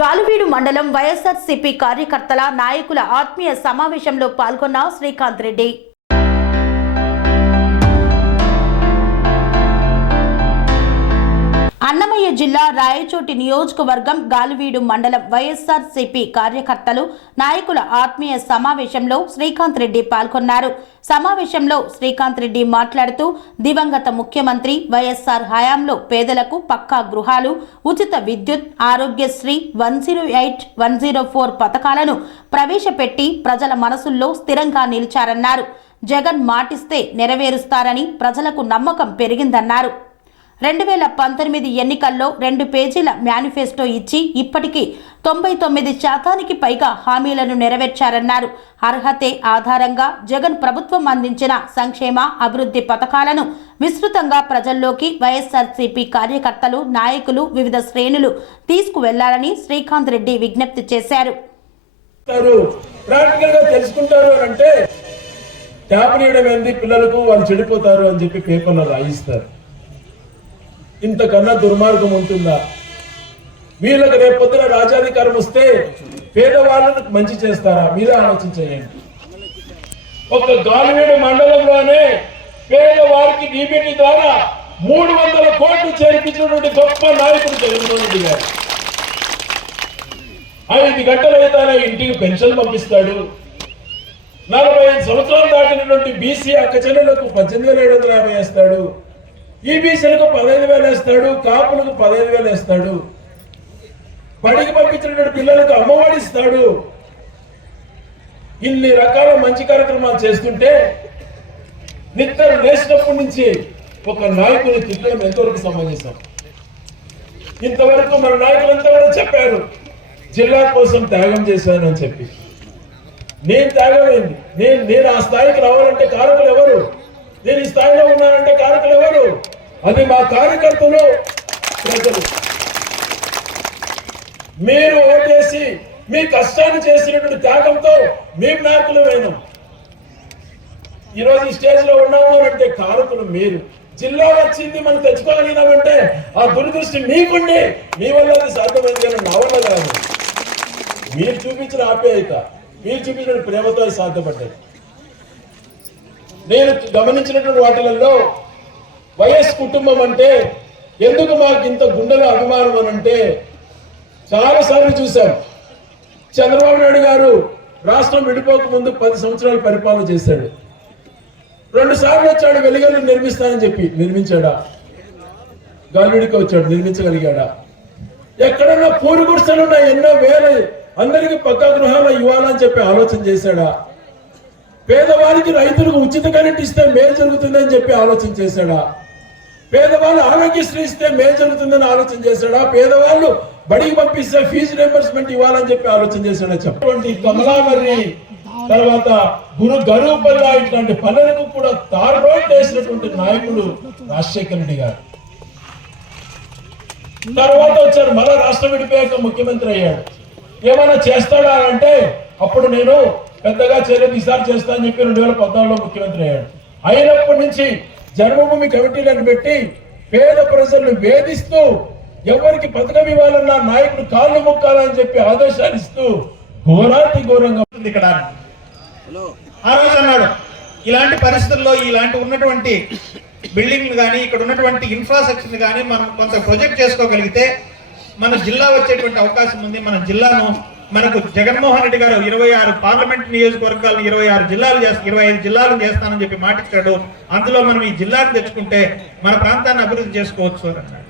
గాలువీడు మండలం వైఎస్ఆర్సీపీ కార్యకర్తల నాయకుల ఆత్మీయ సమావేశంలో పాల్గొన్న శ్రీకాంత్ రెడ్డి. అన్నమయ్య జిల్లా రాయచోటి నియోజకవర్గం గాలువీడు మండలం వైఎస్ఆర్సీపీ కార్యకర్తలు నాయకుల ఆత్మీయ సమావేశంలో శ్రీకాంత్ రెడ్డి పాల్గొన్నారు. సమావేశంలో శ్రీకాంత్ రెడ్డి మాట్లాడుతూ దివంగత ముఖ్యమంత్రి వైఎస్ఆర్ హయాంలో పేదలకు పక్కా గృహాలు, ఉచిత విద్యుత్, ఆరోగ్యశ్రీ, 108, 104 పథకాలను ప్రవేశపెట్టి ప్రజల మనసుల్లో స్థిరంగా నిలిచారన్నారు. జగన్ మాటిస్తే నెరవేరుస్తారని ప్రజలకు నమ్మకం పెరిగిందన్నారు. 2019 ఎన్నికల్లో 2 పేజీల మేనిఫెస్టో ఇచ్చి ఇప్పటికీ 99% పైగా హామీలను నెరవేర్చారన్నారు. అర్హతే ఆధారంగా జగన్ ప్రభుత్వం అందించిన సంక్షేమ అభివృద్ధి పథకాలను విస్తృతంగా ప్రజల్లోకి వైఎస్ఆర్సీపీ కార్యకర్తలు, నాయకులు వివిధ శ్రేణులు తీసుకువెళ్లాలని శ్రీకాంత్ రెడ్డి విజ్ఞప్తి చేశారు. పిల్లలకు వాళ్ళు చెడిపోతారు అని చెప్పి పేపర్లో రాయిస్తారు. ఇంతకన్నా దుర్మార్గం ఉంటుందా? వీళ్ళకి రేపొద్దున రాజ్యాధికారం వస్తే పేదవాళ్ళకు మంచి చేస్తారా? మీరే ఆలోచించండి. ఒక గాలువీడు మండలంలోనే పేదవారికి డీబీటీ ద్వారా 300 కోట్లు చేర్పించినటువంటి గొప్ప నాయకుడు జగన్మోహన్ రెడ్డి గారు. 5 గంటల అయితేనే ఇంటికి పెన్షన్ పంపిస్తాడు. 45 సంవత్సరాలు దాటినటువంటి బీసీ అక్క చెల్లెలకు 18,750 వేస్తాడు. ఈబీసీలకు 15,000 వేస్తాడు. కాపులకు 15,000 వేస్తాడు. బడికి పంపించినటువంటి పిల్లలకు అమ్మఒడి ఇస్తాడు. ఇన్ని రకాల మంచి కార్యక్రమాలు చేస్తుంటే నిద్ర లేచినప్పటి నుంచి ఒక నాయకుని తిట్టడం ఎంతవరకు సమంజసం? ఇంతవరకు మన నాయకులంతా కూడా చెప్పారు, జిల్లా కోసం త్యాగం చేశాను అని చెప్పి. నేను త్యాగమైంది, నేను ఆ స్థాయికి రావాలంటే కారకులు ఎవరు? నేను ఈ స్థాయిలో ఉన్నానంటే కారకులు ఎవరు? అది మా కార్యకర్తలు, ప్రజలు. మీరు ఓటేసి మీ కష్టాన్ని చేసినటువంటి త్యాగంతో మేము నాయకులమైనాం. ఈరోజు ఈ స్టేజ్ లో ఉన్నాము అంటే కారకులు మీరు. జిల్లా వచ్చింది మనం తెచ్చుకోగలిగినామంటే ఆ దురదృష్టి మీకుండి మీ వల్ల అది సాధ్యమైంది అని నా వల్ల కాదు. మీరు చూపించిన ఆప్యాయత, మీరు చూపించిన ప్రేమతో సాధ్యపడ్డాయి. నేను గమనించినటువంటి వాటిలలో వైఎస్ కుటుంబం అంటే ఎందుకు మాకు ఇంత గుండెల అభిమానం అని అంటే, చాలాసార్లు చూశాం. చంద్రబాబు నాయుడు గారు రాష్ట్రం విడిపోక ముందు 10 సంవత్సరాలు పరిపాలన చేశాడు. 2 సార్లు వచ్చాడు వెలుగలు నిర్మిస్తానని చెప్పి. నిర్మించాడా? గాలివీడికి వచ్చాడు, నిర్మించగలిగాడా? ఎక్కడన్నా పూరి గుడిసెలున్నా ఎన్నో వేల అందరికీ పక్కా గృహాలు ఇవ్వాలని చెప్పి ఆలోచన చేశాడా? పేదవారికి, రైతులకు ఉచిత కరెంట్ ఇస్తే మేలు జరుగుతుందని చెప్పి ఆలోచన చేశాడా? పేదవాళ్ళు ఆరోగ్యశ్రీ ఇస్తే మేలు జరుగుతుందని ఆలోచన చేశాడా? పేదవాళ్ళు బడికి పంపిస్తే ఫీజు రియంబర్స్మెంట్ ఇవ్వాలని చెప్పి ఆలోచన చేశాడా? చెప్పండి. కమలామర్రి తర్వాత గరూపల్లా ఇట్లాంటి పనులకు కూడా తార్ రోడ్ వేసినటువంటి నాయకుడు రాజశేఖర రెడ్డి గారు. తర్వాత వచ్చారు, మళ్ళా రాష్ట్రం విడిపోయాక ముఖ్యమంత్రి అయ్యాడు. ఏమైనా చేస్తాడా అంటే అప్పుడు నేను పెద్దగా చేయలేదు, ఈసారి చేస్తా అని చెప్పి 2014లో ముఖ్యమంత్రి అయ్యాడు. అయినప్పటి నుంచి జన్మభూమి కమిటీలను పెట్టి పేద ప్రజలను వేధిస్తూ ఎవరికి పథకం ఇవ్వాలన్నా నాయకుడు కాళ్ళు మొక్కాలని చెప్పి ఆదేశాలు ఇస్తూ ఘోరాతి ఘోరంగా ఇక్కడ ఆ రోజు అన్నాడు, ఇలాంటి పరిస్థితుల్లో ఇలాంటి ఉన్నటువంటి బిల్డింగ్లు కానీ ఇక్కడ ఉన్నటువంటి ఇన్ఫ్రాస్ట్రక్చర్ కానీ మనం కొంత ప్రొజెక్ట్ చేసుకోగలిగితే మన జిల్లా వచ్చేటువంటి అవకాశం ఉంది. మన జిల్లాను మనకు జగన్మోహన్ రెడ్డి గారు 26 పార్లమెంట్ నియోజకవర్గాలను 25 జిల్లాలు చేస్తానని చెప్పి మాటిచ్చాడు. అందులో మనం ఈ జిల్లాను తెచ్చుకుంటే మన ప్రాంతాన్ని అభివృద్ధి చేసుకోవచ్చు అని అన్నాడు.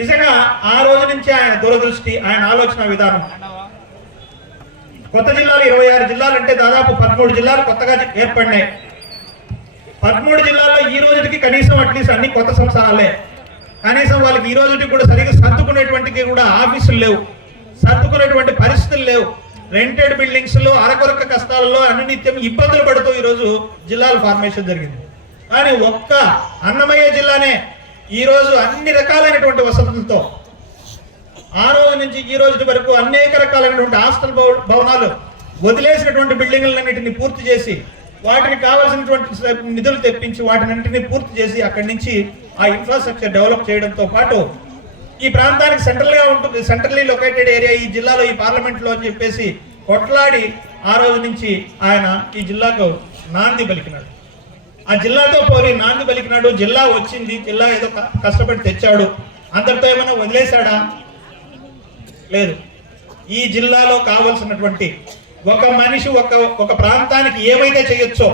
నిజంగా ఆ రోజు నుంచి ఆయన దూరదృష్టి, ఆయన ఆలోచన విధానం. కొత్త జిల్లాలు 26 జిల్లాలు అంటే దాదాపు 13 జిల్లాలు కొత్తగా ఏర్పడినాయి. 13 జిల్లాల్లో ఈ రోజుకి కనీసం అట్లీస్ట్ అన్ని కొత్త సంస్థలే. కనీసం వాళ్ళకి ఈ రోజుకి కూడా సరిగ్గా సర్దుకునేటువంటికి కూడా ఆఫీసులు లేవు, సర్దుకునేటువంటి పరిస్థితులు లేవు. రెంటెడ్ బిల్డింగ్స్ లో అరకొరక కష్టాలలో అనునిత్యం ఇబ్బందులు పడుతూ ఈ రోజు జిల్లాల ఫార్మేషన్ జరిగింది. కానీ ఒక్క అన్నమయ్య జిల్లానే ఈ రోజు అన్ని రకాలైనటువంటి వసతులతో ఆ రోజు నుంచి ఈ రోజు వరకు అనేక రకాలైనటువంటి హాస్టల్ భవనాలు, వదిలేసినటువంటి బిల్డింగులన్నింటినీ పూర్తి చేసి వాటికి కావాల్సినటువంటి నిధులు తెప్పించి వాటినన్నింటినీ పూర్తి చేసి అక్కడి నుంచి ఆ ఇన్ఫ్రాస్ట్రక్చర్ డెవలప్ చేయడంతో పాటు ఈ ప్రాంతానికి సెంట్రల్గా ఉంటుంది, సెంట్రల్లీ లొకేటెడ్ ఏరియా ఈ జిల్లాలో, ఈ పార్లమెంట్లో అని చెప్పేసి కొట్లాడి ఆ రోజు నుంచి ఆయన ఈ జిల్లాకు నాంది పలికినాడు. ఆ జిల్లాతో పోరి నాంది పలికినాడు. జిల్లా వచ్చింది, జిల్లా ఏదో కష్టపడి తెచ్చాడు, అందరితో ఏమైనా వదిలేశాడా? లేదు. ఈ జిల్లాలో కావలసినటువంటి ఒక మనిషి ఒక ప్రాంతానికి ఏమైతే చేయొచ్చో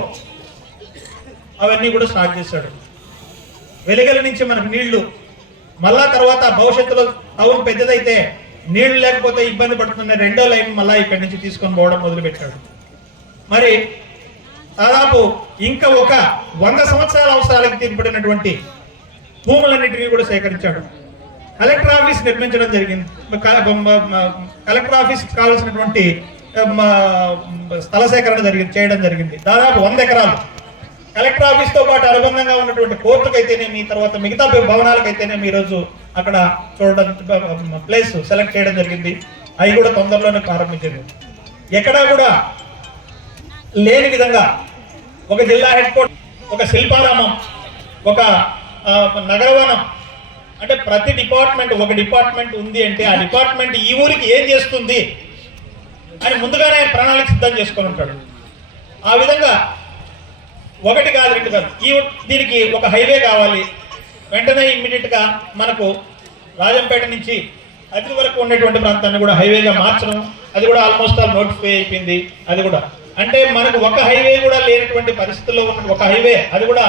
అవన్నీ కూడా స్టార్ట్ చేశాడు. వెలిగల నుంచి మనకు నీళ్లు, మళ్ళా తర్వాత భవిష్యత్తులో టౌన్ పెద్దదైతే నీళ్లు లేకపోతే ఇబ్బంది పడుతున్న రెండో లైన్ మళ్ళా ఇక్కడి నుంచి తీసుకొని పోవడం మొదలుపెట్టాడు. మరి దాదాపు ఇంకా ఒక 100 సంవత్సరాల అవసరాలకు తీర్పడినటువంటి భూములన్నింటినీ కూడా సేకరించాడు. కలెక్టర్ ఆఫీస్ నిర్మించడం జరిగింది. కలెక్టర్ ఆఫీస్ కావాల్సినటువంటి స్థల సేకరణ చేయడం జరిగింది. దాదాపు 100 ఎకరాలు. కలెక్టర్ ఆఫీస్ తో పాటు అనుబంధంగా ఉన్నటువంటి కోర్టుకైతేనేమి, తర్వాత మిగతా భవనాలకైతేనేమి ఈరోజు అక్కడ చూడడం ప్లేస్ సెలెక్ట్ చేయడం జరిగింది. అవి కూడా తొందరలోనే ప్రారంభించింది. ఎక్కడా కూడా లేని విధంగా ఒక జిల్లా హెడ్ క్వార్టర్, ఒక శిల్పారామం, ఒక నగరవనం, అంటే ప్రతి డిపార్ట్మెంట్, ఒక డిపార్ట్మెంట్ ఉంది అంటే ఆ డిపార్ట్మెంట్ ఈ ఊరికి ఏం చేస్తుంది అని ముందుగానే ప్రణాళిక సిద్ధం చేసుకొని ఉంటాడు. ఆ విధంగా 1 కాదు 2 కాదు, దీనికి ఒక హైవే కావాలి. వెంటనే ఇమ్మీడియట్ గా మనకు రాజంపేట నుంచి అతి వరకు ఉండేటువంటి ప్రాంతాన్ని కూడా హైవేగా మార్చడం, అది కూడా ఆల్మోస్ట్ ఆల్ నోటిఫై అయిపోయింది. అది కూడా అంటే మనకు ఒక హైవే కూడా లేనటువంటి పరిస్థితుల్లో ఉన్న ఒక హైవే, అది కూడా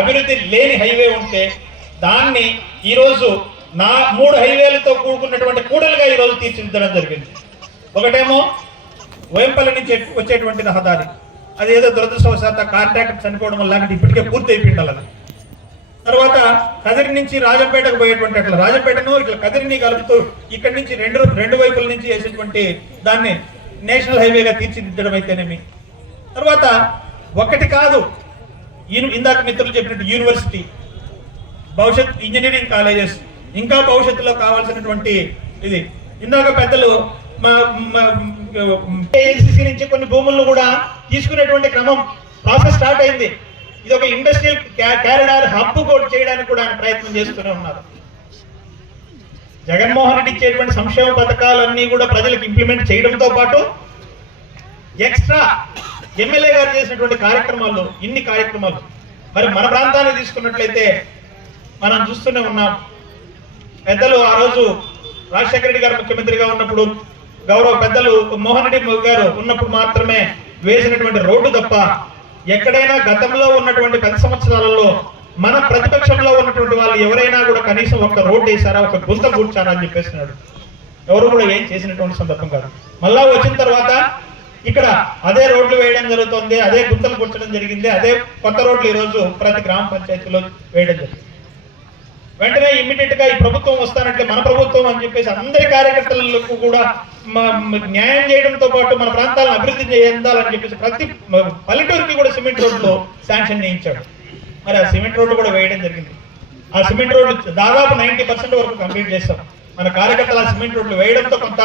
అభివృద్ధి లేని హైవే ఉంటే దాన్ని ఈరోజు 3 హైవేలతో కూడుకున్నటువంటి కూడలుగా ఈరోజు తీర్చిదిద్దడం జరిగింది. ఒకటేమో వేంపల్లి నుంచి వచ్చేటువంటి రహదారి, అది ఏదో దురదృష్టవశాత్తు కాంట్రాక్ట్ చనిపోవడం వల్ల ఇప్పటికే పూర్తి అయిపోయింది. అది తర్వాత కదిరి నుంచి రాజంపేటకు పోయేటువంటి అట్లా రాజంపేటను ఇట్లా కదిరిని కలుపుతూ ఇక్కడి నుంచి రెండు వైపుల నుంచి వేసేటువంటి దాన్ని నేషనల్ హైవేగా తీర్చిదిద్దడం అయితేనేమి, తర్వాత ఒకటి కాదు ఇందాక మిత్రులు చెప్పినట్టు యూనివర్సిటీ, భవిష్యత్ ఇంజనీరింగ్ కాలేజెస్, ఇంకా భవిష్యత్తులో కావాల్సినటువంటి ఇది. ఇందాక పెద్దలు ఏఐసిసి నుంచి కొన్ని భూములను కూడా తీసుకునేటువంటి క్రమం ప్రాసెస్ స్టార్ట్ అయింది. ఇది ఒక ఇండస్ట్రియల్ క్యారిడార్ హబ్ కూడా చేయడానికి కూడా ఆయన ప్రయత్నం చేస్తూనే ఉన్నారు. జగన్మోహన్ రెడ్డి ఇచ్చేటువంటి సంక్షేమ పథకాలన్నీ కూడా ప్రజలకు ఇంప్లిమెంట్ చేయడంతో పాటు ఎక్స్ట్రా ఎమ్మెల్యే గారు చేసినటువంటి కార్యక్రమాలు, ఇన్ని కార్యక్రమాలు. మరి మన ప్రాంతాన్ని తీసుకున్నట్లయితే మనం చూస్తూనే ఉన్నాం. పెద్దలు ఆ రోజు రాజశేఖర రెడ్డి గారు ముఖ్యమంత్రిగా ఉన్నప్పుడు, గౌరవ పెద్దలు మోహన్ రెడ్డి గారు ఉన్నప్పుడు మాత్రమే వేసినటువంటి రోడ్డు తప్ప ఎక్కడైనా గతంలో ఉన్నటువంటి 10 సంవత్సరాలలో మన ప్రతిపక్షంలో ఉన్నటువంటి వాళ్ళు ఎవరైనా కూడా కనీసం ఒక రోడ్డు వేసారా, ఒక గుంత కూర్చారా అని చెప్పేసినాడు. ఎవరు కూడా ఏం చేసినటువంటి సందర్భం కాదు. మళ్ళా వచ్చిన తర్వాత ఇక్కడ అదే రోడ్లు వేయడం జరుగుతుంది, అదే గుంతలు కూర్చడం జరిగింది, అదే కొత్త రోడ్లు ఈరోజు ప్రతి గ్రామ పంచాయతీలో వేయడం జరిగింది. వెంటనే ఇమ్మీడియట్ గా ఈ ప్రభుత్వం వస్తానంటే మన ప్రభుత్వం అని చెప్పేసి అందరి కార్యకర్తలకు కూడా న్యాయం చేయడంతో పాటు మన ప్రాంతాలను అభివృద్ధి చేయాలని చెప్పేసి ప్రతి పల్లెటూరుకి కూడా సిమెంట్ రోడ్లు శాంక్షన్ చేయించాడు. మరి ఆ సిమెంట్ రోడ్లు కూడా వేయడం జరిగింది. ఆ సిమెంట్ రోడ్లు దాదాపు 90% వరకు కంప్లీట్ చేస్తాం. మన కార్యకర్తలు ఆ సిమెంట్ రోడ్లు వేయడంతో కొంత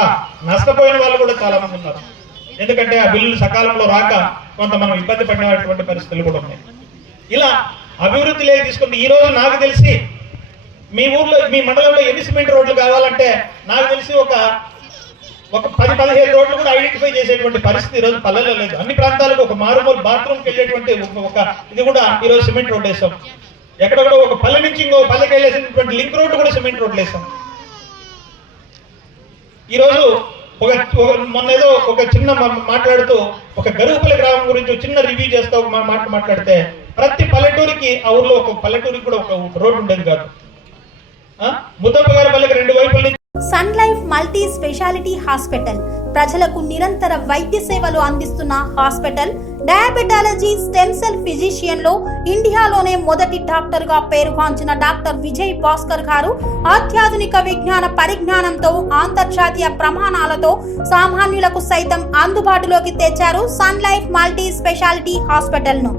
నష్టపోయిన వాళ్ళు కూడా చాలా మంది ఉన్నారు. ఎందుకంటే ఆ బిల్లులు సకాలంలో రాక కొంత మనం ఇబ్బంది పడినటువంటి పరిస్థితులు కూడా ఉన్నాయి. ఇలా అభివృద్ధిలోకి తీసుకుంటే ఈ రోజు నాకు తెలిసి మీ ఊర్లో, మీ మండలంలో ఎన్ని సిమెంట్ రోడ్లు కావాలంటే నాకు తెలిసి ఒక 10-15 రోడ్లు కూడా ఐడెంటిఫై చేసేటువంటి పరిస్థితి ఈరోజు పల్లెల్లో లేదు. అన్ని ప్రాంతాలకు ఒక మారుమూల బాత్రూమ్కి వెళ్ళేటువంటి ఒక ఇది కూడా ఈరోజు సిమెంట్ రోడ్డు వేస్తాం. ఎక్కడ కూడా ఒక పల్లె నుంచి ఇంకో పల్లెకి వెళ్ళేసినటువంటి లింక్ రోడ్డు కూడా సిమెంట్ రోడ్లు వేస్తాం. ఈరోజు మొన్న ఏదో ఒక చిన్న మాట్లాడుతూ ఒక గరువుపల్లి గ్రామం గురించి చిన్న రివ్యూ చేస్తా ఒక మాట్లాడితే ప్రతి పల్లెటూరికి ఆ ఊర్లో ఒక పల్లెటూరికి కూడా ఒక రోడ్డు ఉండేది కాదు. ముద్దప్పగారి పల్లెకి 2 వైపుల నుంచి Sun Life Multi Speciality Hospital ప్రజలకు నిరంతర వైద్య సేవలు అందిస్తున్న hospital. Diabetology, stem cell physician లో ఇండియాలోనే మొదటి డాక్టర్ గా పేరుగాంచిన డాక్టర్ విజయ్ భాస్కర్ గారు అత్యాధునిక విజ్ఞాన పరిజ్ఞానంతో అంతర్జాతీయ ప్రమాణాలతో సామాన్యులకు సైతం అందుబాటులోకి తెచ్చారు Sun Life Multi Speciality Hospital ను.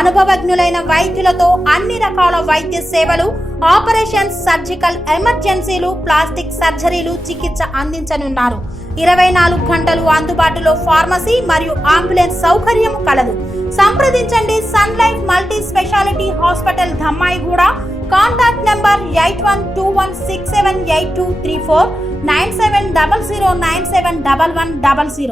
అనుభవజ్ఞులైన వైద్యులతో అన్ని రకాల వైద్య సేవలు, ఆపరేషన్స్, సర్జికల్ ఎమర్జెన్సీలు, ప్లాస్టిక్ సర్జరీలు, చికిత్స అందించనున్నారు. 24 గంటలు అందుబాటులో ఫార్మసీ మరియు అంబులెన్స్ సౌకర్యం కలదు. సంప్రదించండి Sun Life Multi Speciality Hospital, Dammaiguda, contact number 8121678234 9700971100.